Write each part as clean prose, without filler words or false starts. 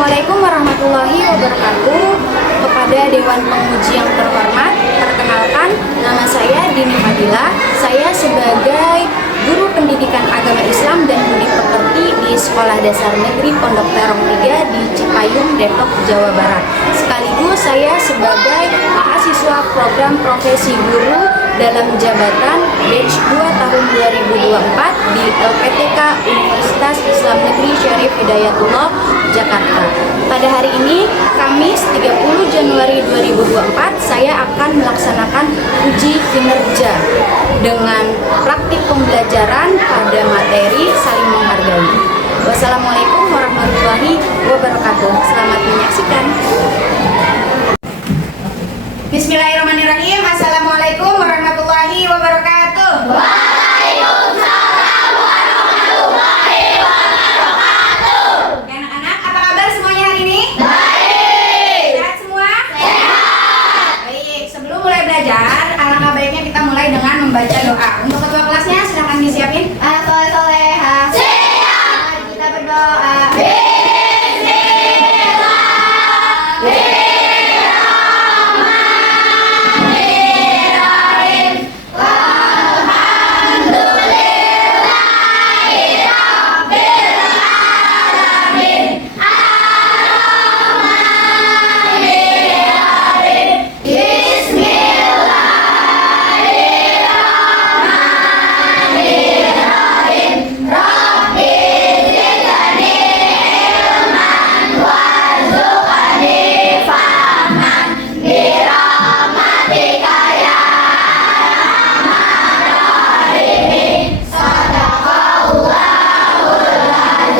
Assalamualaikum warahmatullahi wabarakatuh. Kepada Dewan Penguji yang terhormat, perkenalkan nama saya Dini Fadila. Saya sebagai guru pendidikan agama Islam dan budi pekerti di Sekolah Dasar Negeri Pondok Terong 3 di Cipayung, Depok, Jawa Barat. Sekaligus saya sebagai mahasiswa program profesi guru dalam jabatan batch 2 tahun 2024 di LPTK Universitas Islam Negeri Syarif Hidayatullah, Jakarta. Pada hari ini, Kamis 30 Januari 2024, saya akan melaksanakan uji kinerja dengan praktik pembelajaran pada materi saling menghargai. Wassalamualaikum warahmatullahi wabarakatuh. Selamat menyaksikan. Bismillahirrahmanirrahim. Assalamualaikum warahmatullahi wabarakatuh. Waalaikumsalam warahmatullahi wabarakatuh. Anak-anak, apa kabar semuanya hari ini? Baik. Sehat semua? Sehat. Baik, sebelum mulai belajar, alangkah baiknya kita mulai dengan membaca doa. Untuk ketua kelasnya, silahkan disiapin. Anak soleh-solehah. Siap. Mari kita berdoa.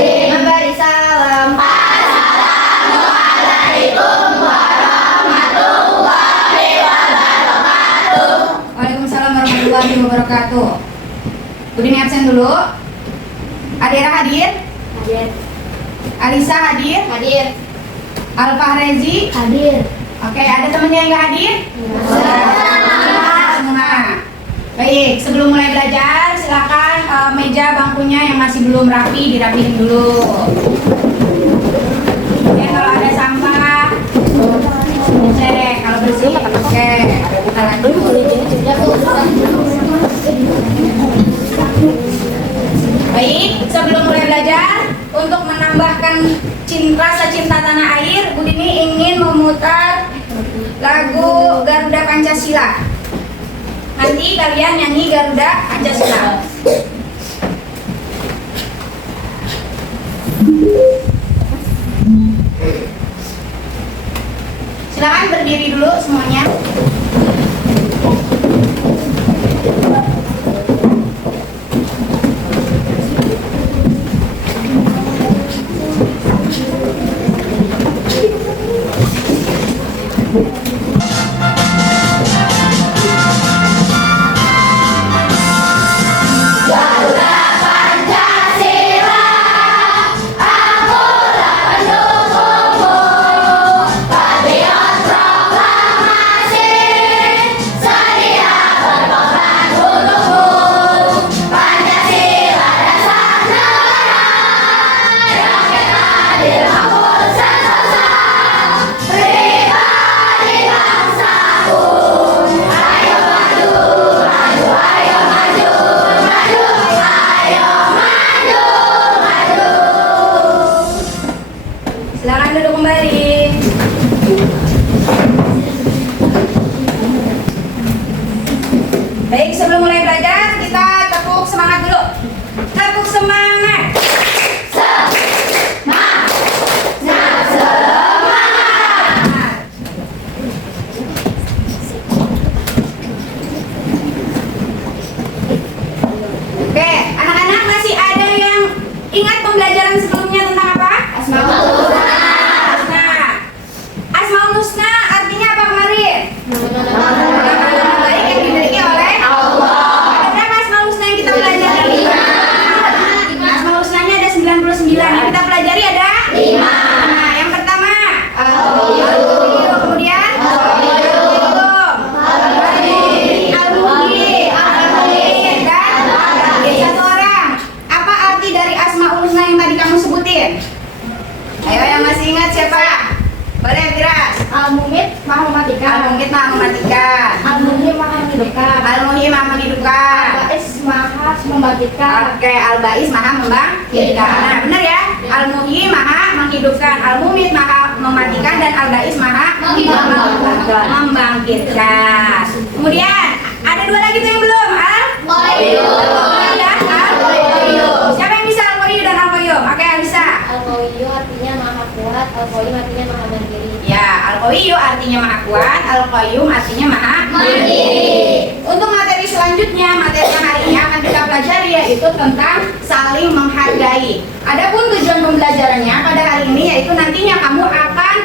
Memberi salam. Assalamualaikum warahmatullahi wabarakatuh. Waalaikumsalam warahmatullahi wabarakatuh. Udin absen dulu. Adira hadir? Hadir. Alisa hadir? Hadir. Alfahrezi? Hadir. Oke, ada temennya yang nggak hadir? Semua. Baik, sebelum mulai belajar, silakan meja bangkunya yang masih belum rapi dirapihin dulu. Oke, kalau ada sampah, cek. Kalau bersih, oke. Kita lanjut. Baik, sebelum mulai belajar, untuk menambahkan rasa cinta tanah air, Bu Dini ingin memutar lagu Garuda Pancasila. Nanti kalian nyanyi Garuda Pancasila. Silakan berdiri dulu semuanya. Garuda Pancasila, akulah pendukungmu. Patriot proklamasi, sedia berkorban untukmu. Pancasila dasar negara, rakyat adil makmur sentosa. Pribadi bangsaku, ayo maju, maju, ayo maju, maju, ayo maju, maju. Silakan duduk kembali. Baik, sebelum mulai belajar, kita tepuk semangat dulu. Tepuk semangat. Oke, anak-anak masih ada yang ingat pembelajaran sebelumnya tentang apa? Asmaul Husna. Nah, Asmaul Husna artinya apa kemarin? Nama baik yang dimiliki oleh Allah. Ada berapa Asmaul Husna yang kita pelajari? 5. Asmaul Husnanya ada 99. Yang kita pelajari ada 5. Nah, yang pertama Al-Qayyum. kemudian Al-Qayyum. Al-Muhyi, Al-Muhyi, Al-Muhyi, dan satu orang. Apa arti dari Asmaul Husna yang tadi kamu sebutin? Ayo yang masih ingat siapa? Boleh Firas. Al-Mumit maha mematikan. Al-Mungkit maha mematikan. Al-Muhyi maha menghidupkan. Al-Muhyi maha menghidupkan. Al-Ba'is maha membangkitkan. Oke, Al-Ba'is maha membangkitkan. Nah, benar ya. Al-Muhyi maha menghidupkan, Al-Mumit maha mematikan, dan Al-Ba'is maha membangkitkan. Kemudian ada dua lagi tuh yang belum. Al-Qayyum dan Al-Qayyum. Siapa yang bisa Al-Qayyum dan Al-Qayyum? Oke, Alisa. Al-Qawiyyu artinya maha kuat, Al-Qayyum artinya maha mandiri. Ya, Al-Qawiyyu artinya maha kuat, Al-Qayyum artinya maha mandiri. Untuk materi selanjutnya, materi yang hari ini akan kita pelajari yaitu tentang saling menghargai. Adapun tujuan pembelajarannya pada hari ini yaitu nantinya kamu akan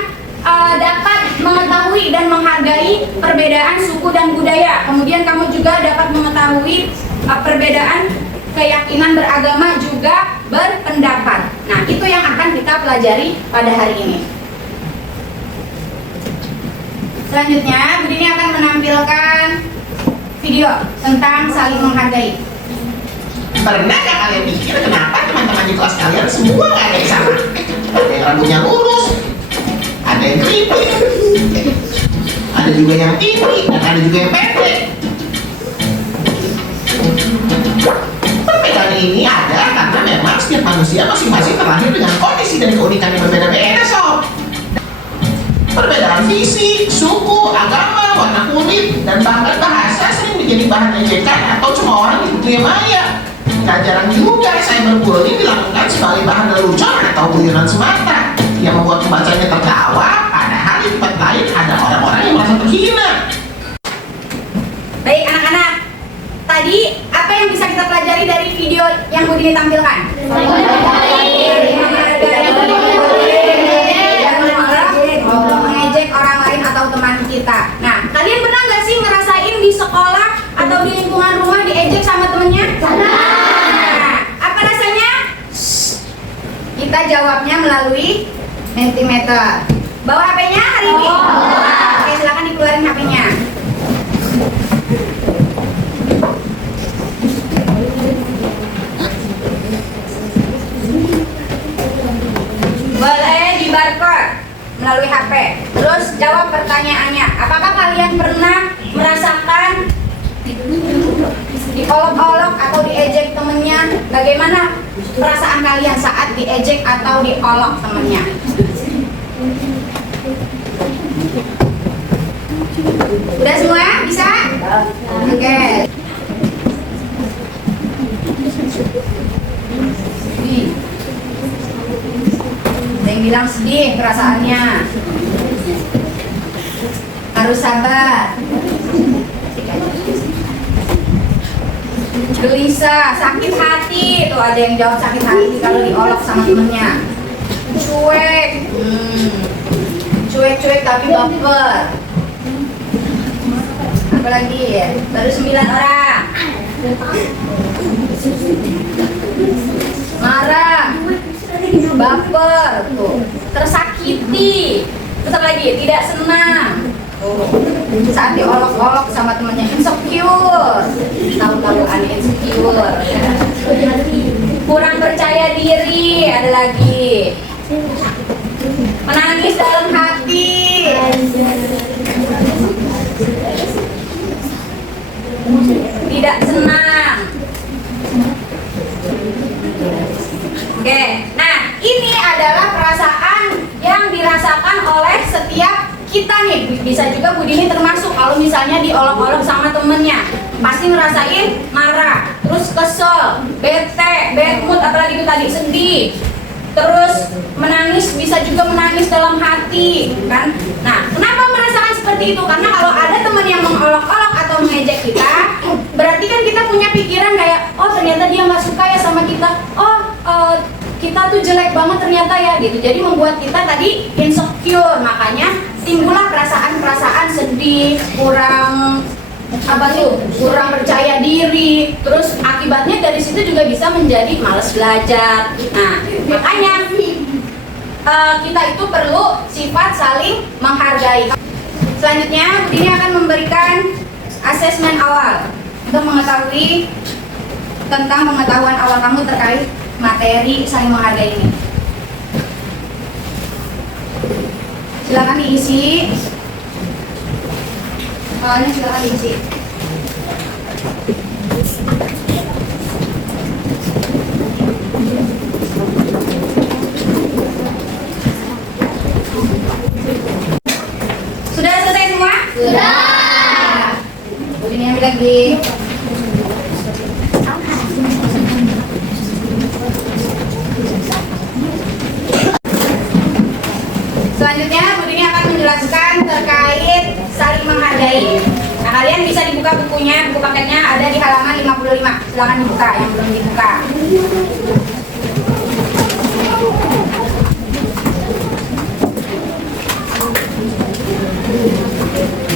dapat mengetahui dan menghargai perbedaan suku dan budaya. Kemudian kamu juga dapat mengetahui perbedaan keyakinan beragama juga berpendapat. Nah, itu yang akan kita pelajari pada hari ini. Selanjutnya, Budini akan menampilkan video tentang saling menghargai. Pernah nggak kalian pikir kenapa teman-teman di kelas kalian semua nggak ada yang sama? Ada yang rambutnya lurus, ada yang keriting, ada juga yang tinggi, dan ada juga yang pendek. Perbedaan ini ada karena memang setiap manusia masing-masing terlahir dengan kondisi dan keunikan yang berbeda-beda, sob. Perbedaan fisik, suku, agama, warna kulit, dan bahkan bahasa sering menjadi bahan ejekan atau cuma orang di dunia maya. Tak jarang juga cyberbullying dilakukan sebagai bahan lelucon atau guyonan semata yang membuat pembacanya tertawa, padahal di tempat lain ada orang-orang yang merasa terhina. Baik anak-anak, tadi apa yang bisa kita pelajari dari video yang Budini tampilkan? Mengejek orang lain atau teman kita. Nah, kalian pernah nggak sih ngerasain di sekolah atau di lingkungan rumah diejek sama temennya? Nah, apa rasanya? Kita jawabnya melalui Mentimeter. Bawa HP-nya hari ini? Oke, silakan dikeluarin HP-nya. Boleh di barcode melalui HP. Terus jawab pertanyaannya. Apakah kalian pernah merasakan diolok-olok atau diejek temennya? Bagaimana perasaan kalian saat diejek atau diolok temennya? Udah semua? Bisa? Oke. Ada yang bilang sedih perasaannya. Harus sabar. Gelisah, sakit hati. Tuh ada yang jawab sakit hati kalau diolok sama temennya. Cuek. Cuek-cuek tapi baper. Apalagi ya? Baru 9 orang. Marah, baper, tuh, tersakiti, terus lagi tidak senang, tuh, saat diolok-olok sama temannya, insecure, tahu-tahuan insecure, kurang percaya diri, ada lagi, menangis dalam hati, tidak senang. Oke, nah ini adalah perasaan yang dirasakan oleh setiap kita nih. Bisa juga Budini termasuk kalau misalnya diolok-olok sama temennya, pasti ngerasain marah, terus kesel, bete, bad mood, apalagi itu tadi sedih, terus menangis, bisa juga menangis dalam hati, kan? Nah, kenapa merasakan seperti itu? Karena kalau ada teman yang mengolok-olok atau mengejek kita, berarti kan kita punya pikiran kayak, oh ternyata dia nggak suka ya sama kita, kita tuh jelek banget ternyata ya, gitu. Jadi membuat kita tadi insecure, makanya timbullah perasaan-perasaan sedih, kurang kurang percaya diri, terus akibatnya dari situ juga bisa menjadi malas belajar. Nah, makanya kita itu perlu sifat saling menghargai. Selanjutnya, Budini akan memberikan asesmen awal untuk mengetahui tentang pengetahuan awal kamu terkait materi saling menghargai ini. Silakan diisi. Ini silakan diisi. Sudah selesai semua? Sudah. Ini ambil lagi. Selanjutnya, Bu Dini akan menjelaskan terkait saling menghargai. Nah, kalian bisa dibuka bukunya, buku paketnya ada di halaman 55. Silakan dibuka yang belum dibuka.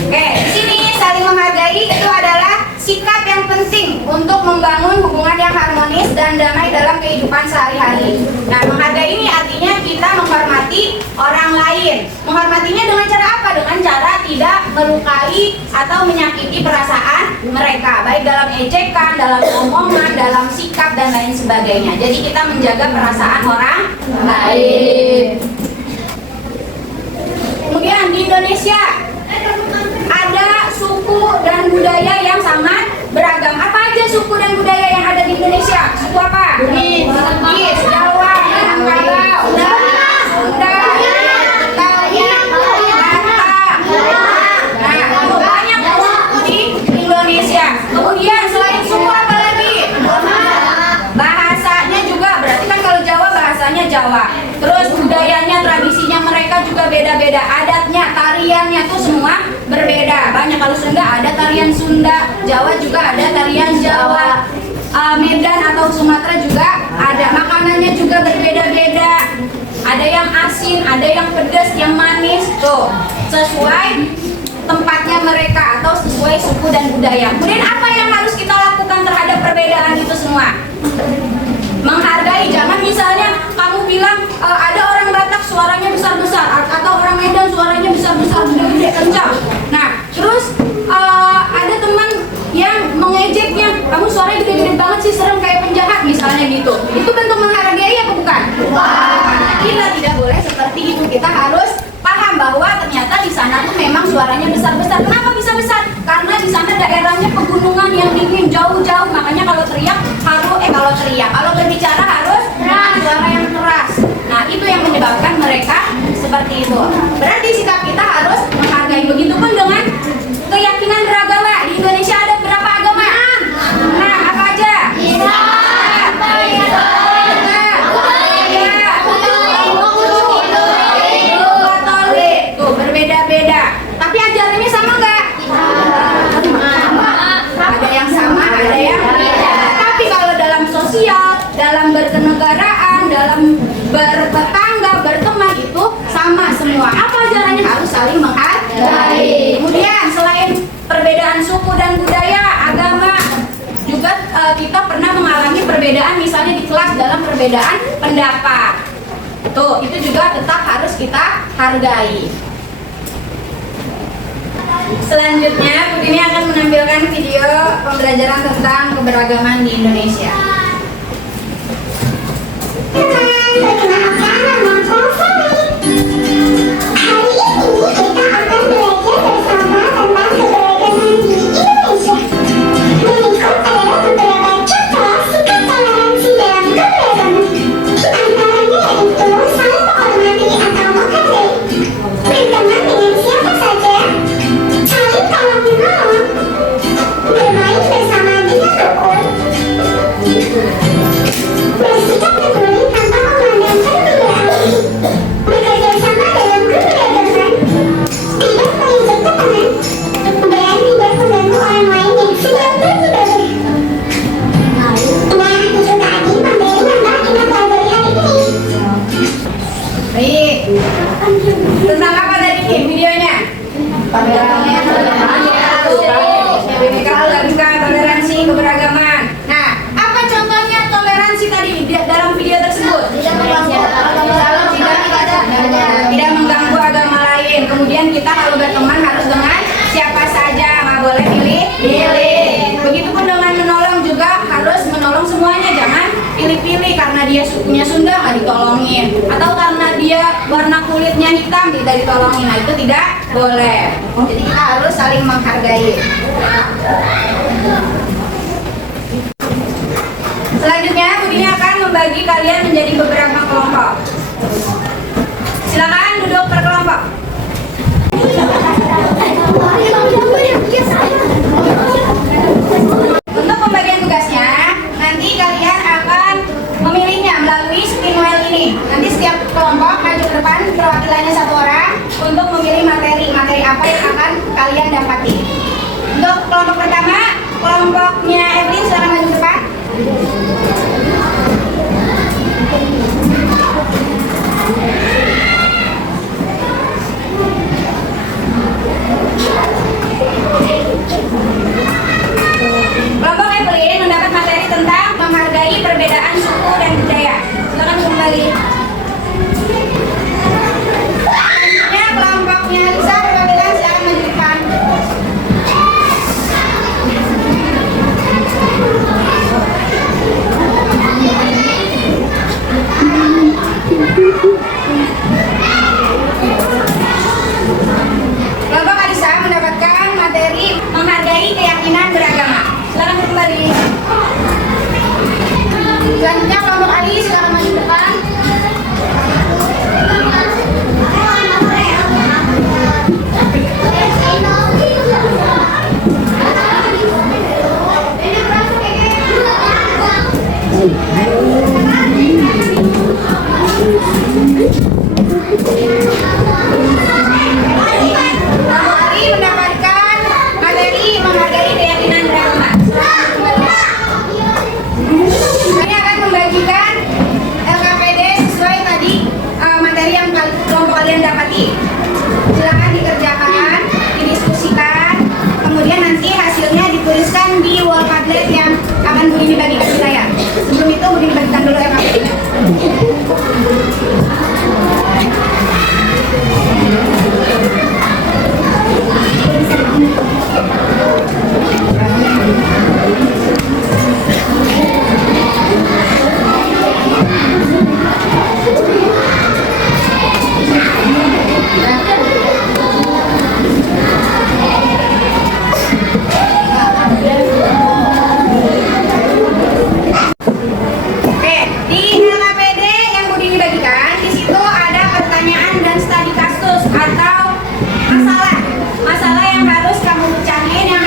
Oke, di sini saling menghargai itu adalah sikap yang penting untuk membangun hubungan yang harmonis dan damai dalam kehidupan sehari-hari. Nah, menghargai ini artinya kita menghormati orang lain. Menghormatinya dengan cara apa? Dengan cara tidak melukai atau menyakiti perasaan mereka, baik dalam ejekan, dalam omongan, dalam sikap dan lain sebagainya. Jadi kita menjaga perasaan orang lain. Kemudian di Indonesia ada suku dan budaya yang sangat beragam. Apa aja suku dan budaya yang ada di Indonesia? Suku apa? Bugis, Jawa, Minangkabau, Sunda, Betawi, Batak. Nah, banyak suku di Indonesia. Kemudian selain suku apa lagi? Bahasanya juga, berarti kan kalau Jawa bahasanya Jawa. Terus budayanya, tradisinya mereka juga beda-beda. Adatnya, tariannya tuh semua berbeda. Banyak, kalau Sunda ada tarian Sunda, Jawa juga ada tarian Jawa, Medan atau Sumatera juga ada. Makanannya juga berbeda-beda. Ada yang asin, ada yang pedas, yang manis. Tuh, sesuai tempatnya mereka atau sesuai suku dan budaya. Kemudian apa yang harus kita lakukan terhadap perbedaan itu semua? Menghargai. Jangan misalnya kamu bilang ada orang Batak suaranya besar-besar atau orang Medan suaranya besar-besar, gede-gede, kencang. Nah, terus ada teman yang mengejeknya, kamu suaranya gede-gede banget sih, serem kayak penjahat misalnya gitu. Itu bentuk menghargai apa bukan? Kita tidak boleh seperti itu. Kita harus paham bahwa ternyata di sana tuh memang suaranya besar-besar. Kenapa bisa besar? Karena di sana daerahnya pegunungan yang dingin, jauh-jauh. Makanya kalau kalau berbicara harus suara yang keras. Nah, itu yang menyebabkan mereka seperti itu. Berarti sikap kita harus menghargai. Begitupun dengan keyakinan beragama. Di Indonesia ada berapa agama? Nah, apa aja? Katolik. Tuh, berbeda-beda. Tapi ajarannya sama nggak? Ada yang sama, ada yang beda. Tapi kalau dalam sosial, dalam berkenegaraan, dalam bertetangga, berteman itu sama semua. Apa ajarannya? Harus saling menghargai. Kemudian selain perbedaan suku dan budaya, agama, juga kita pernah mengalami perbedaan misalnya di kelas dalam perbedaan pendapat. Tuh, itu juga tetap harus kita hargai. Selanjutnya, Bu Dini akan menampilkan video pembelajaran tentang keberagaman di Indonesia. Perkenalkan, nama saya Sari. Hari ini kita akan belajar bersama tentang keberagaman di Indonesia. Berikut adalah beberapa contoh sikap toleransi dalam keberagaman. Di antaranya yaitu saling menghormati atau menghargai, berteman dengan siapa saja, saling tolong menolong, bermain bersama dengan rukun, bersikap peduli tanpa memandang perbedaan, bekerja sama dalam keberagaman, tidak menginjak teman, dan tidak mengganggu orang lain yang sedang beribadah. Nah, itu tadi materi yang akan kita pelajari hari ini. Baik. Tentang apa tadi videonya? Toleransi, keberagaman. Nah, apa contohnya toleransi tadi dalam video tersebut? Tidak mengganggu agama lain. Kemudian kita kalau berteman harus dengan siapa saja, nggak boleh pilih-pilih. Begitupun dengan menolong juga harus menolong semuanya, jangan pilih-pilih karena dia sukunya Sunda nggak ditolongin, atau karena dia dia warna kulitnya hitam tidak ditolongin, nah itu tidak boleh. Jadi kita harus saling menghargai. Selanjutnya Bu Dini akan membagi kalian menjadi beberapa kelompok. Silakan duduk per kelompok. Untuk pembagian tugasnya, nanti kalian akan memilihnya melalui spin wheel ini. Nanti setiap kelompok maju ke depan, perwakilannya satu orang untuk memilih materi apa yang akan kalian dapati. Untuk kelompok pertama, kelompoknya Evelyn, silakan maju ke depan. Kelompok Evelyn mendapat materi tentang menghargai perbedaan suku dan budaya. Silakan kembali. Selanjutnya kelompoknya Lisa, perwakilan silakan maju depan. Kelompok Alisa mendapatkan materi menghargai keyakinan beragama. Silakan kembali. Selanjutnya kelompok Ali, silakan maju depan. Kelompok Ali mendapatkan materi menghargai keyakinan beragama. Kami akan membagikan LKPD sesuai tadi materi yang kelompok kalian dapati. Silakan dikerjakan, didiskusikan, kemudian nanti hasilnya dituliskan di wall Padlet yang akan Bu Dini bagikan ke saya. Sebelum itu Bu Dini bagikan dulu LKPD-nya. Oke, di LKPD yang Bu Dini bagikan, di situ ada pertanyaan dan studi kasus atau masalah yang harus kamu pecahin, yang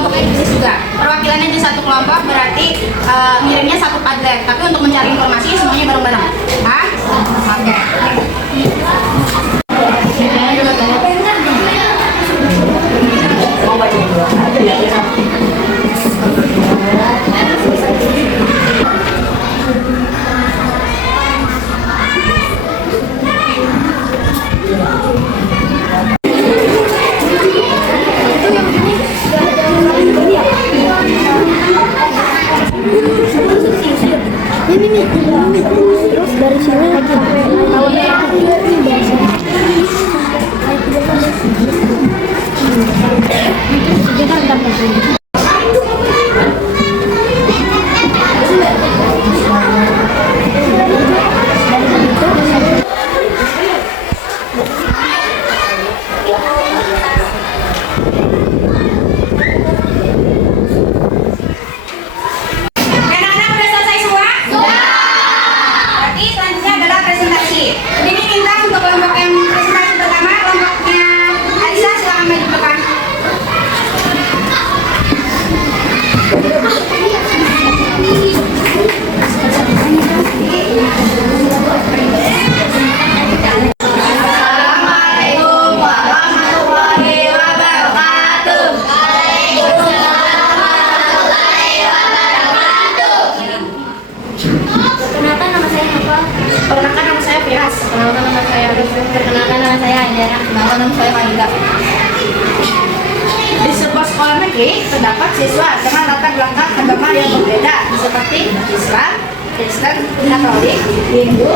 kelompoknya ditulis juga. Perwakilannya di satu kelompok berarti ngirimnya satu Padlet. Tapi untuk mencari informasi semuanya bareng-bareng. Hah? Oke. Terus dari sini sampai tahun Di sebuah sekolah negeri terdapat siswa dengan latar belakang agama yang berbeda seperti Islam, Kristen, Katolik, Hindu,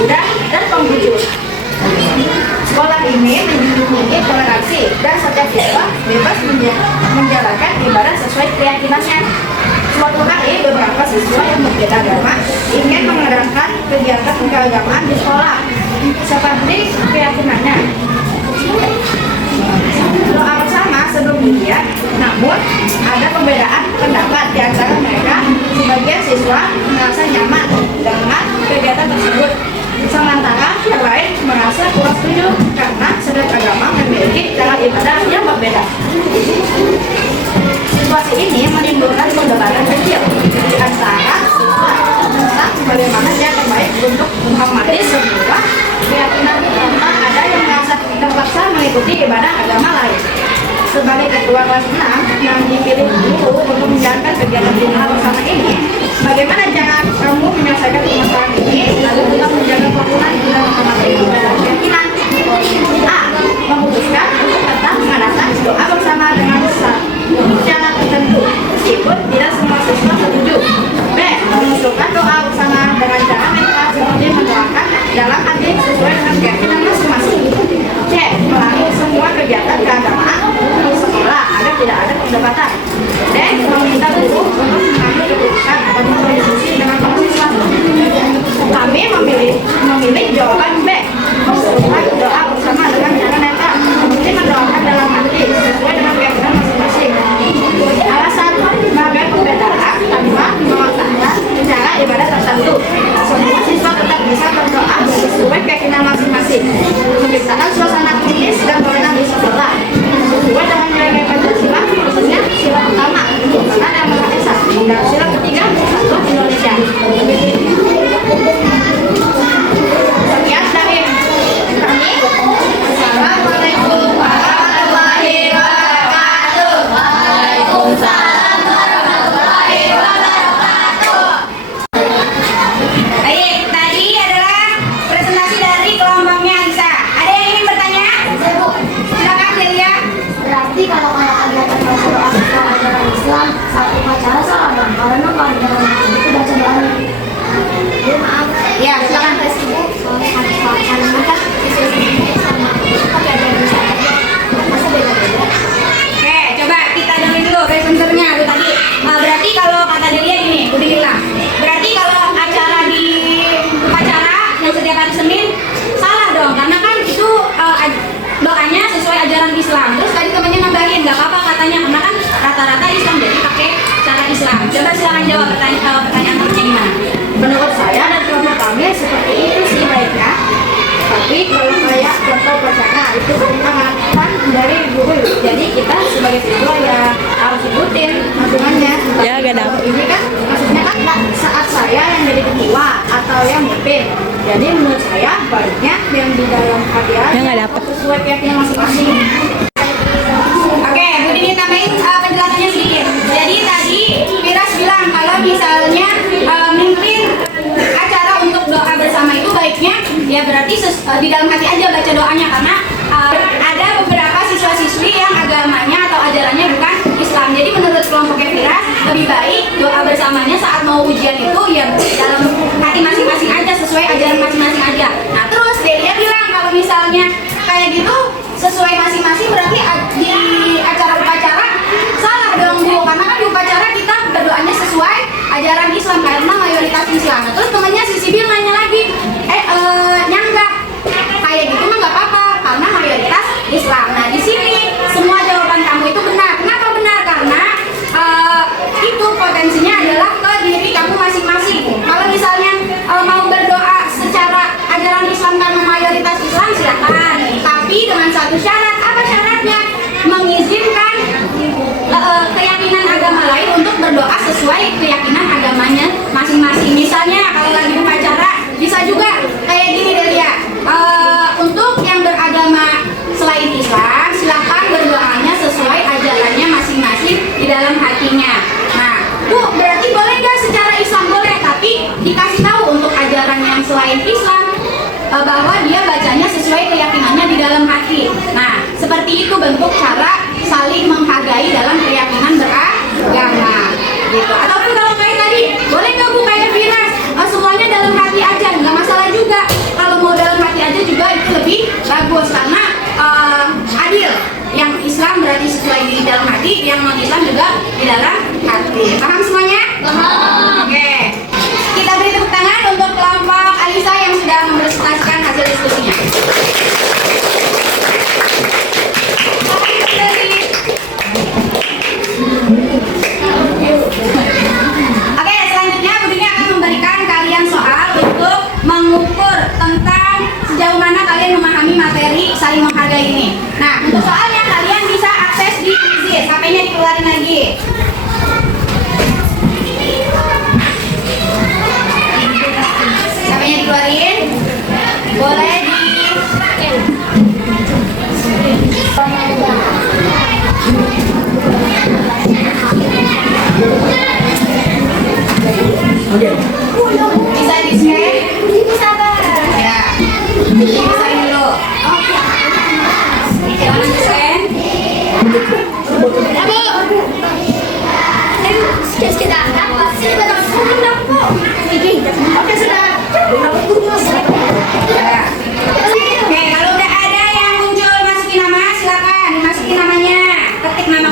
Buddha, dan Konghucu. Sekolah ini memiliki toleransi dan setiap siswa bebas menjalankan ibadah sesuai keyakinannya. Suatu hari beberapa siswa yang berbeda agama ingin mengadakan kegiatan keagamaan di sekolah seperti keyakinannya. Doa bersama sebelum ujian, namun ada perbedaan pendapat di antara mereka. Sebagian siswa merasa nyaman dengan kegiatan tersebut, sementara yang lain merasa kurang setuju karena setiap agama memiliki cara ibadah yang berbeda. Situasi ini menimbulkan perdebatan kecil di antara siswa tentang bagaimana yang terbaik untuk menghormati semua keyakinan, karena ada yang merasa terpaksa mengikuti ibadah agama lain. Sebagai ketua kelas 6 yang dipilih guru untuk menjalankan kegiatan doa bersama ini, bagaimana cara kamu menyelesaikan permasalahan ini agar tetap menjaga kerukunan dan menghormati perbedaan keyakinan? A. Memutuskan untuk tetap mengadakan doa bersama dengan cara tertentu, meskipun tidak semua siswa setuju. B. Mengusulkan doa bersama dengan cara netral seperti mendoakan dalam hati sesuai dengan keyakinan masing-masing. C. Melalui semua kegiatan keagamaan di sekolah agar tidak ada perdebatan. D. Meminta guru untuk mengambil keputusan dan berdiskusi dengan para siswa. Kami memilih jawaban B. Mengusulkan doa bersama dengan cara netral seperti mendoakan dalam hati sesuai dengan keyakinan masing-masing. Alasan sebagai perbedaan tanpa memaksakan cara ibadah tertentu, semua siswa tetap bisa berdoa sesuai keyakinan masing-masing, menciptakan suasana kritis dan toleran di sekolah sesuai dengan nilai-nilai Pancasila, khususnya sila pertama karena yang Maha Esa dan sila ketiga Persatuan Indonesia. Sekian dari kami. Assalamualaikum warahmatullahi wabarakatuh. Waalaikumsalam warahmatullahi wabarakatuh. Baik, tadi adalah presentasi dari kelompoknya Alisa. Ada yang ingin bertanya? Silakan Delia. Berarti kalau kegiatan doa bersama ajaran Islam satu upacara salah dong, karena kalau dalam itu baca doa. Maaf. Ya, silakan Presiden. Soalnya karena kan siswa sama pakai ajaran Islam masa beda-beda. Oke, coba kita dengerin dulu presenternya tuh tadi. Berarti kalau kata Delia gini, udah hilang. Berarti kalau acara di upacara yang setiap hari Senin salah dong, karena kan itu doanya sesuai ajaran Islam. Terus tadi temannya nambahin, nggak apa-apa katanya, karena kan rata-rata Islam jadi pakai cara Islam. Coba silakan jawab pertanyaan gimana? Menurut saya dan kelompok kami seperti itu sih baiknya. Tapi kalau kayak contoh upacara itu kan pengakuan dari guru. Jadi kita sebagai siswa ya harus ikut dapetin maksudnya. Ya, gak dapet. Ini kan maksudnya kan saat saya yang jadi ketua atau yang mimpin. Jadi menurut saya baiknya yang di dalam hati aja Ya, nggak dapet. sesuai keyakinan masing-masing. Oke, Bu Dini tambahin penjelasannya sedikit. Jadi tadi Miras bilang kalau misalnya mimpin acara untuk doa bersama itu baiknya ya berarti di dalam hati aja baca doanya, karena ada beberapa siswa-siswi yang agamanya atau ajarannya bukan Islam. Jadi menurut kelompoknya Miras lebih baik doa bersamanya saat mau ujian itu ya dalam hati masing-masing aja, sesuai ajaran masing-masing aja. Nah terus dia bilang kalau misalnya kayak gitu sesuai masing-masing berarti di acara upacara salah dong Bu, karena kan di upacara kita berdoanya sesuai ajaran Islam karena mayoritas Islam. Nah, terus temannya si Sibil nanya lagi, nyanggah kayak gitu mah nggak apa-apa karena mayoritas Islam. Nah di sini semua jawaban kamu itu benar. Kenapa benar? Karena itu potensinya adalah ke diri kamu masing-masing. Kalau misalnya mau berdoa secara ajaran Islam karena mayoritas Islam silakan, tapi dengan satu syarat. Apa syaratnya? Mengizinkan keyakinan agama lain untuk berdoa sesuai keyakinan agamanya masing-masing. Misalnya kalau lagi upacara bisa juga kayak gini Delia, untuk yang beragama selain Islam silakan berdoanya sesuai ajarannya masing-masing di dalam hatinya. Nah Bu, berarti boleh nggak secara Islam? Boleh, tapi dikasih tahu untuk ajaran yang selain Islam bahwa dia bacanya sesuai keyakinannya di dalam hati. Nah, seperti itu bentuk cara saling menghargai dalam keyakinan beragama, gitu. Ataupun kalau kayak tadi, boleh nggak Bu kayak Firas, semuanya dalam hati aja, nggak masalah juga. Kalau mau dalam hati aja juga itu lebih bagus karena adil. Yang Islam berarti sesuai di dalam hati, yang non Islam juga di dalam hati. Paham semuanya? Paham. Oke. Kita beri tepuk tangan untuk kelompok Alisa yang sudah mempresentasikan hasil diskusinya. Oke, selanjutnya Bu Dini akan memberikan kalian soal untuk mengukur tentang sejauh mana kalian memahami materi saling menghargai ini. Nah, untuk soalnya kalian bisa akses di Quizizz, HP-nya dikeluarin lagi. HP-nya dikeluarin, boleh di bisa di scan, ya, bisa dulu. Jangan di scan. Oke sudah. Oke, kalau udah ada yang muncul masukin nama, silakan dimasukin namanya, ketik nama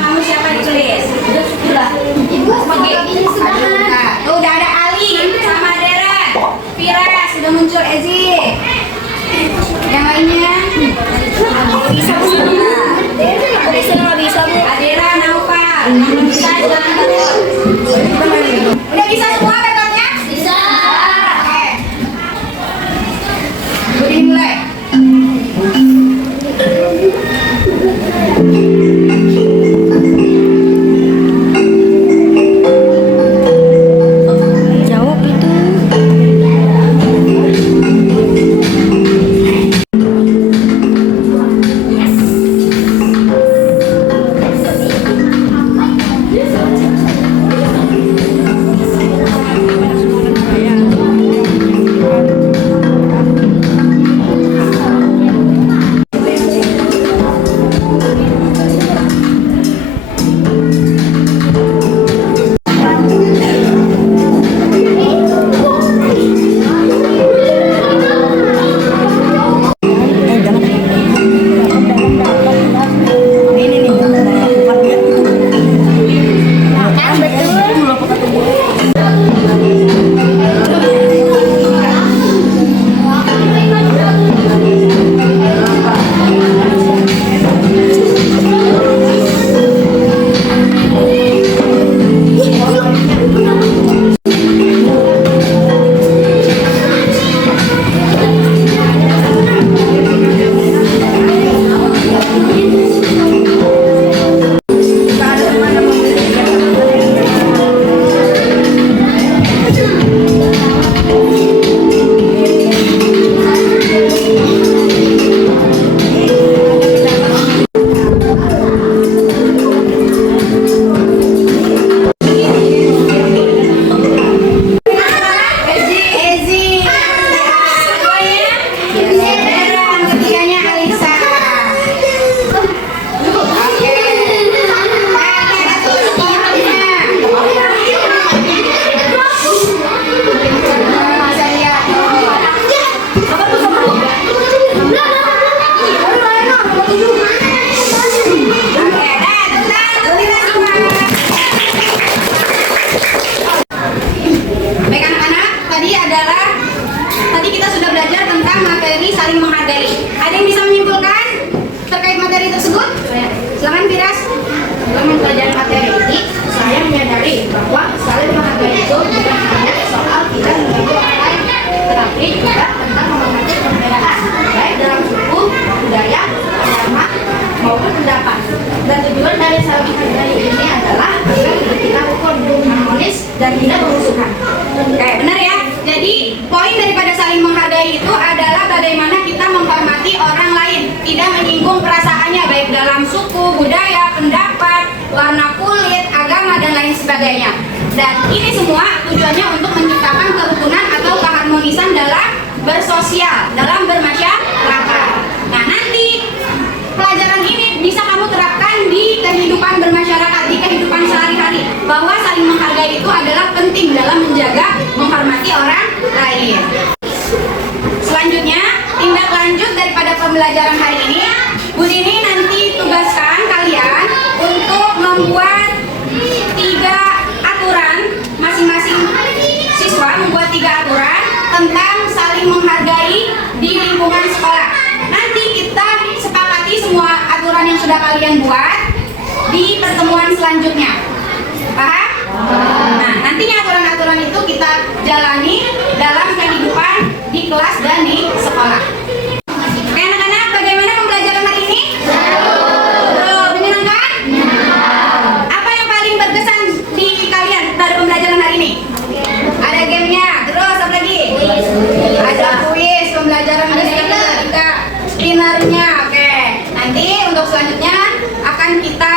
ini juga tentang menghormati perbedaan, baik dalam suku, budaya, agama, maupun pendapat. Dan tujuan dari saling menghargai ini adalah agar hidup kita rukun, harmonis, dan tidak bermusuhan. Oke, benar ya. Jadi poin daripada saling menghargai itu adalah bagaimana kita menghormati orang lain, tidak menyinggung perasaannya baik dalam suku, budaya, pendapat, warna kulit, agama dan lain sebagainya. Dan ini semua tujuannya untuk menciptakan kerukunan atau keharmonisan dalam bersosial, dalam bermasyarakat. Nah, nanti pelajaran ini bisa kamu terapkan di kehidupan bermasyarakat, di kehidupan sehari-hari, bahwa saling menghargai itu adalah penting dalam menjaga menghormati orang lain. Selanjutnya, tindak lanjut daripada pembelajaran hari ini, Bu Dini nanti tugaskan kalian untuk membuat 3 aturan, masing-masing siswa membuat 3 aturan tentang saling menghargai di lingkungan sekolah. Nanti kita sepakati semua aturan yang sudah kalian buat di pertemuan selanjutnya. Paham? Nah, nantinya aturan-aturan itu kita jalani dalam kehidupan di kelas dan di sekolah. Oke, anak-anak, bagaimana pembelajaran hari ini? Seru. Menyenangkan? Apa yang paling berkesan di kalian dari pembelajaran hari ini? Ada gamenya, terus apa lagi? Ada kuis, pembelajaran matematika, spinnernya. Oke, nanti untuk selanjutnya akan kita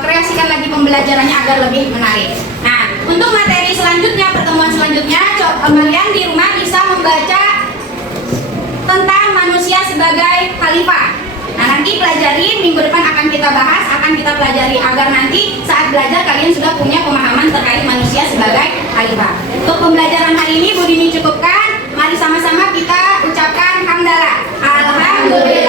kreasikan lagi pembelajarannya agar lebih menarik. Nah, untuk materi selanjutnya, pertemuan selanjutnya, kalian di rumah bisa membaca tentang manusia sebagai khalifah. Nah, nanti pelajari, minggu depan akan kita bahas, akan kita pelajari agar nanti saat belajar kalian sudah punya pemahaman terkait manusia sebagai khalifah. Untuk pembelajaran hari ini Bu Dini cukupkan. Mari sama-sama kita ucapkan hamdalah. Alhamdulillah.